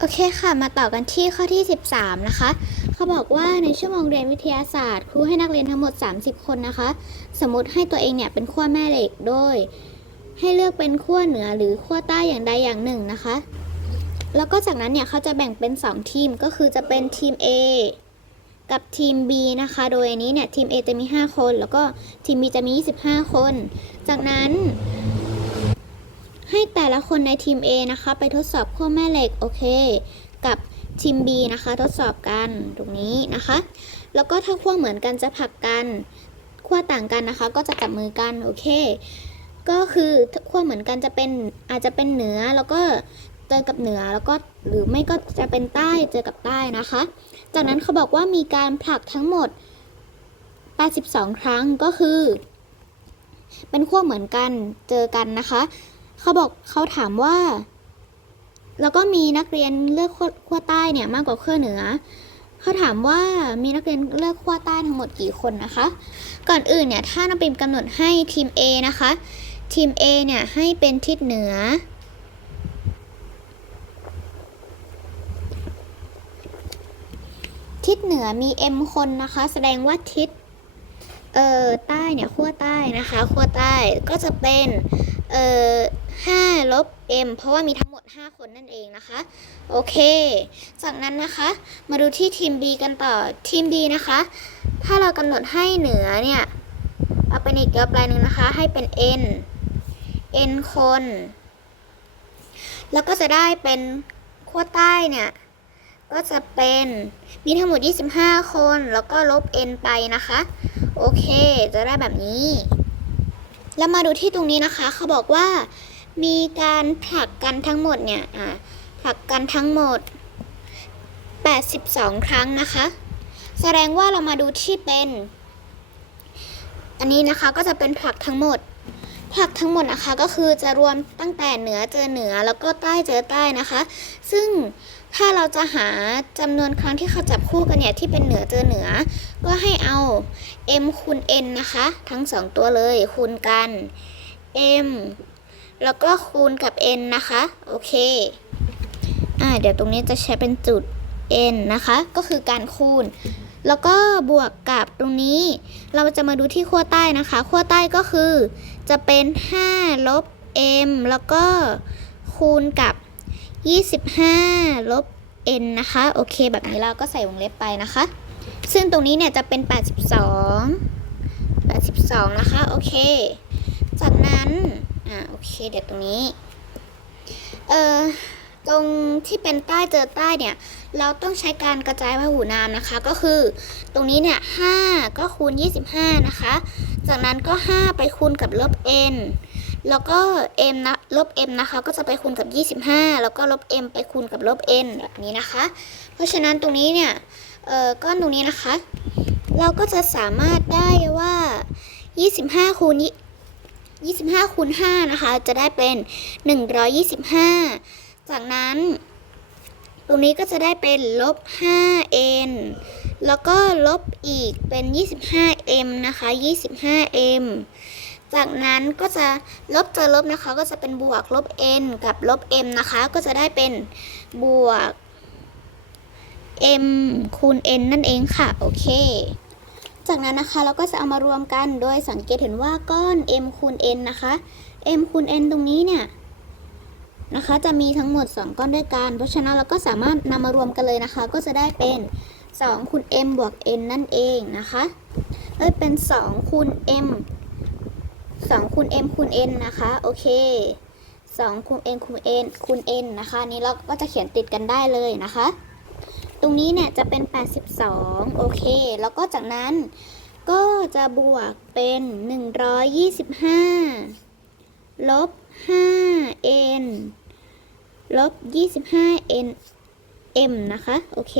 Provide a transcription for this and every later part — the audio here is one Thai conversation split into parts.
โอเคค่ะ มาต่อกันที่ข้อที่ 13 นะคะ เขาบอกว่าในชั่วโมงเรียนวิทยาศาสตร์ ครูให้นักเรียนทั้งหมด 30 คนนะคะ สมมติให้ตัวเองเนี่ยเป็นขั้วแม่เหล็กโดย ให้เลือกเป็นขั้วเหนือหรือขั้วใต้อย่างใดอย่างหนึ่งนะคะ แล้วก็จากนั้นเนี่ยเขาจะแบ่งเป็น 2 ทีมก็คือจะเป็นทีม A กับทีม B นะคะ โดยอันนี้เนี่ยทีม A จะมี 5 คน แล้วก็ทีม B จะมี 25 คน จากนั้น ให้แต่ละคนในทีม A นะคะ ไปทดสอบขั้วแม่เหล็กโอเค กับทีม B นะคะ ทดสอบกันตรงนี้นะคะ แล้วก็ถ้าขั้วเหมือนกันจะผลักกันขั้วต่างกันนะคะ ก็จะจับมือกันโอเค ก็คือขั้วเหมือนกันจะเป็นอาจจะเป็นเหนือแล้วก็เจอกับเหนือแล้วก็หรือไม่ก็จะเป็นใต้เจอกับใต้นะคะ จากนั้นเขาบอกว่ามีการผลักทั้งหมด 82 ครั้งก็คือ เป็นขั้วเหมือนกันเจอกันนะคะ เขาบอกเขาถามว่า แล้วก็มีนักเรียนเลือกขั้วขั้วใต้เนี่ยมากกว่าขั้วเหนือเขาถามว่ามีนักเรียนเลือกขั้วใต้ทั้งหมดกี่คนนะคะ ก่อนอื่นเนี่ยถ้าน้องปิมกำหนดให้ทีม A นะคะทีม A เนี่ยให้เป็นทิศเหนือ ทิศเหนือมี m คนนะคะ แสดงว่าทิศเอ่อใต้เนี่ยขั้วใต้นะคะขั้วใต้ก็จะเป็นเอ่อ 5 ลบ m เพราะว่ามีทั้งหมด 5 คนนั่นเองนะคะ โอเค จากนั้นนะคะ มาดูที่ทีม B กันต่อ ทีม B นะคะ ถ้าเรากำหนดให้เหนือเนี่ย เอาเป็นอีกกราฟลายหนึ่งนะคะ ให้เป็น n n คน แล้วก็จะได้เป็นขั้วใต้เนี่ย ก็จะเป็นมีทั้งหมด 25 คน แล้วก็ลบ n ไปนะคะ โอเค จะได้แบบนี้ แล้วมาดูที่ตรงนี้นะคะ เขาบอกว่า มีการผลักกันทั้งหมดเนี่ยอ่าผลักกันทั้งหมด 82 ครั้งนะคะ แสดงว่าเรามาดูที่เป็น อันนี้นะคะก็จะเป็นผลักทั้งหมดผลักทั้งหมดนะคะก็คือจะรวมตั้งแต่เหนือเจอเหนือแล้วก็ใต้เจอใต้นะคะ ซึ่งถ้าเราจะหาจำนวนครั้งที่เขาจับคู่กันเนี่ยที่เป็นเหนือเจอเหนือ ก็ให้เอา m คูณ n นะคะ ทั้งสองตัวเลยคูณกัน m แล้วก็คูณกับ n นะคะ โอเค อ่า เดี๋ยวตรงนี้จะใช้เป็นจุด n นะคะ ก็คือการคูณ แล้วก็บวกกับตรงนี้ เราจะมาดูที่ขั้วใต้นะคะ ขั้วใต้ก็คือ จะเป็น 5 ลบ m แล้วก็คูณกับ 25 ลบ n นะคะ โอเค แบบนี้เราก็ใส่วงเล็บไปนะคะ ซึ่งตรงนี้เนี่ยจะเป็น 82 82 นะคะ โอเค จากนั้น อ่าโอเค เดี๋ยวตรงนี้ เอ่อตรงที่เป็นใต้เจอใต้เนี่ย เราต้องใช้การกระจายพหูนามนะคะ ก็คือตรงนี้เนี่ย5ก็คูณ 25 นะคะ จากนั้นก็ 5 ไปคูณกับลบ n แล้วก็ m นะลบ m นะคะ ก็จะไปคูณกับ 25 แล้วก็ลบ m ไปคูณกับลบ n แบบนี้นะคะ เพราะฉะนั้นตรงนี้เนี่ยเอ่อก้อนตรงนี้นะคะ เราก็จะสามารถได้ว่า 25คูณ 25คูณ5นะคะ จะได้เป็น 125 จากนั้น ตรงนี้ก็จะได้เป็นลบ 5n แล้วก็ลบอีกเป็น 25m นะคะ 25m จากนั้นก็จะลบเจอลบนะคะ ก็จะเป็นบวกลบ n กับลบ m นะคะ ก็จะได้เป็นบวก m คูณ n นั่นเองค่ะ โอเค จากนั้นนะคะเราก็จะเอามารวมกันโดยสังเกตเห็นว่าก้อน m คูณ n นะคะ m คูณ n ตรงนี้เนี่ยนะคะจะมีทั้งหมด 2 ก้อนด้วยกัน เพราะฉะนั้นเราก็สามารถนำมารวมกันเลยนะคะ ก็จะได้เป็น2คูณ m บวก n นั่นเองนะคะเอ้ยเป็น2คูณ m 2คูณ m คูณ n นะคะโอเค2คูณ n คูณ n คูณ n นะคะนนี้เราก็จะเขียนติดกันได้เลยนะคะ ตรงนี้เนี่ยจะเป็น 82 โอเค แล้วก็จากนั้นก็จะบวกเป็น 125 ลบ 5n ลบ 25n m นะคะ โอเค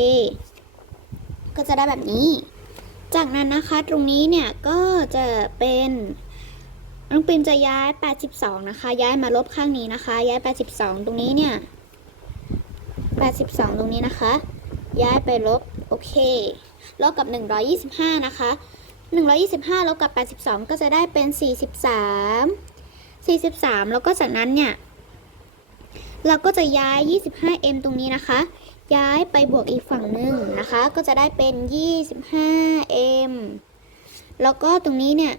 ก็จะได้แบบนี้ จากนั้นนะคะ ตรงนี้เนี่ยก็จะเป็นน้องปิมจะย้าย 82 นะคะ ย้ายมาลบข้างนี้นะคะ ย้าย 82 ตรงนี้เนี่ย 82 ตรงนี้นะคะ ย้ายไปลบ โอเค ลบกับ 125 นะคะ 125 ลบกับ 82 ก็จะได้เป็น 43 43 แล้วก็จากนั้นเนี่ย เราก็จะย้าย 25m ตรงนี้นะคะ ย้ายไปบวกอีกฝั่งหนึ่งนะคะ ก็จะได้เป็น 25m แล้วก็ตรงนี้เนี่ย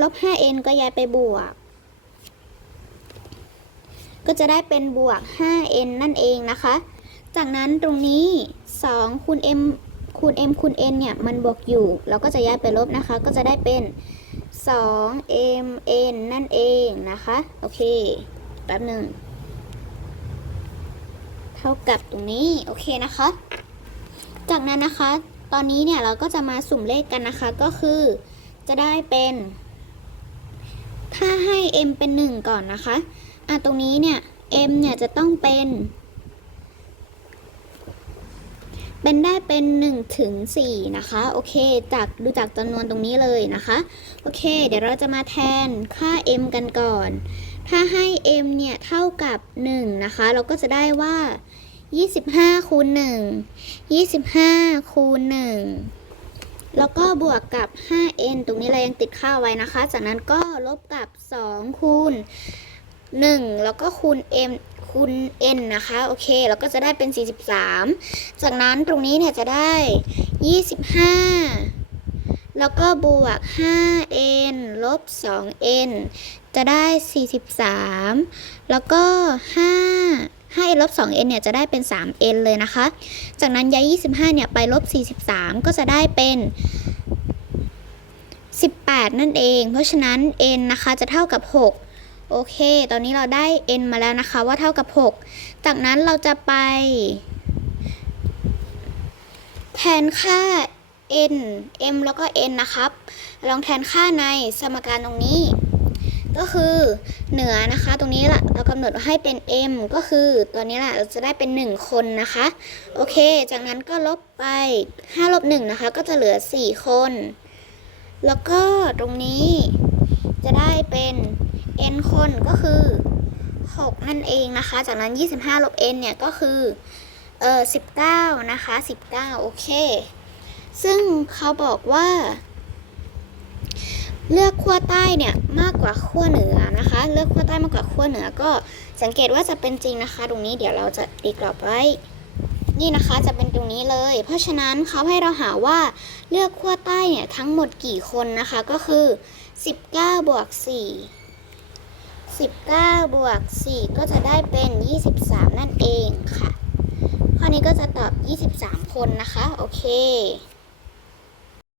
ลบ 5n ก็ย้ายไปบวก ก็จะได้เป็นบวก 5n นั่นเองนะคะ จากนั้นตรงนี้ 2 คูณ m คูณ m คูณ n เนี่ยมันบวกอยู่ เราก็จะย้ายไปลบนะคะ ก็จะได้เป็น 2 m n นั่นเองนะคะ โอเค แป๊บหนึ่ง เท่ากับตรงนี้ โอเคนะคะ จากนั้นนะคะ ตอนนี้เนี่ยเราก็จะมาสุ่มเลขกันนะคะ ก็คือ จะได้เป็น ถ้าให้ m เป็น 1 ก่อนนะคะ อะตรงนี้เนี่ย m เนี่ยจะต้องเป็น เป็นได้เป็น1ถึง4นะคะ โอเค จากดูจากจำนวนตรงนี้เลยนะคะ โอเค เดี๋ยวเราจะมาแทนค่า m กันก่อน ถ้าให้ m เนี่ยเท่ากับ 1 นะคะ เราก็จะได้ว่า 25คูณ1 25คูณ1แล้วก็บวกกับ 5n ตรงนี้เรายังติดค่าไว้นะคะ จากนั้นก็ลบกับ 2 คูณ 1 แล้วก็คูณ m คูณ n นะคะ โอเค แล้วก็จะได้เป็น 43 จากนั้นตรงนี้เนี่ยจะได้ 25 แล้วก็บวก 5n ลบ 2n จะได้ 43 แล้วก็ 5 5n ลบ 2n เนี่ยจะได้เป็น 3n เลยนะคะ จากนั้นย้าย25 เนี่ยไปลบ 43 ก็จะได้เป็น 18 นั่นเอง เพราะฉะนั้น n นะคะจะเท่ากับ 6 โอเค ตอนนี้เราได้ n มาแล้วนะคะว่าเท่ากับ 6 จากนั้นเราจะไป แทนค่า n m แล้วก็ n นะครับ ลองแทนค่าในสมการตรงนี้ ก็คือเหนือนะคะ ตรงนี้แหละเรากำหนดให้เป็น m ก็คือตัวนี้แหละเราจะได้เป็น 1 คนนะคะ โอเค จากนั้นก็ลบไป5ลบ1นะคะ ก็จะเหลือ 4 คน แล้วก็ตรงนี้จะได้เป็น n คนก็คือ 6 นั่นเองนะคะ จากนั้น 25 ลบ n เนี่ยก็คือเออ19 นะคะ 19 โอเค ซึ่งเขาบอกว่า เลือกขั้วใต้เนี่ยมากกว่าขั้วเหนือนะคะ เลือกขั้วใต้มากกว่าขั้วเหนือก็สังเกตว่าจะเป็นจริงนะคะ ตรงนี้เดี๋ยวเราจะตีกรอบไว้นี่นะคะจะเป็นตรงนี้เลย เพราะฉะนั้นเขาให้เราหาว่าเลือกขั้วใต้เนี่ยทั้งหมดกี่คนนะคะก็คือ 19บวก4 19 บวก 4 ก็จะได้เป็น 23 นั่นเองค่ะ ข้อนี้ก็จะตอบ 23 คนนะคะ โอเค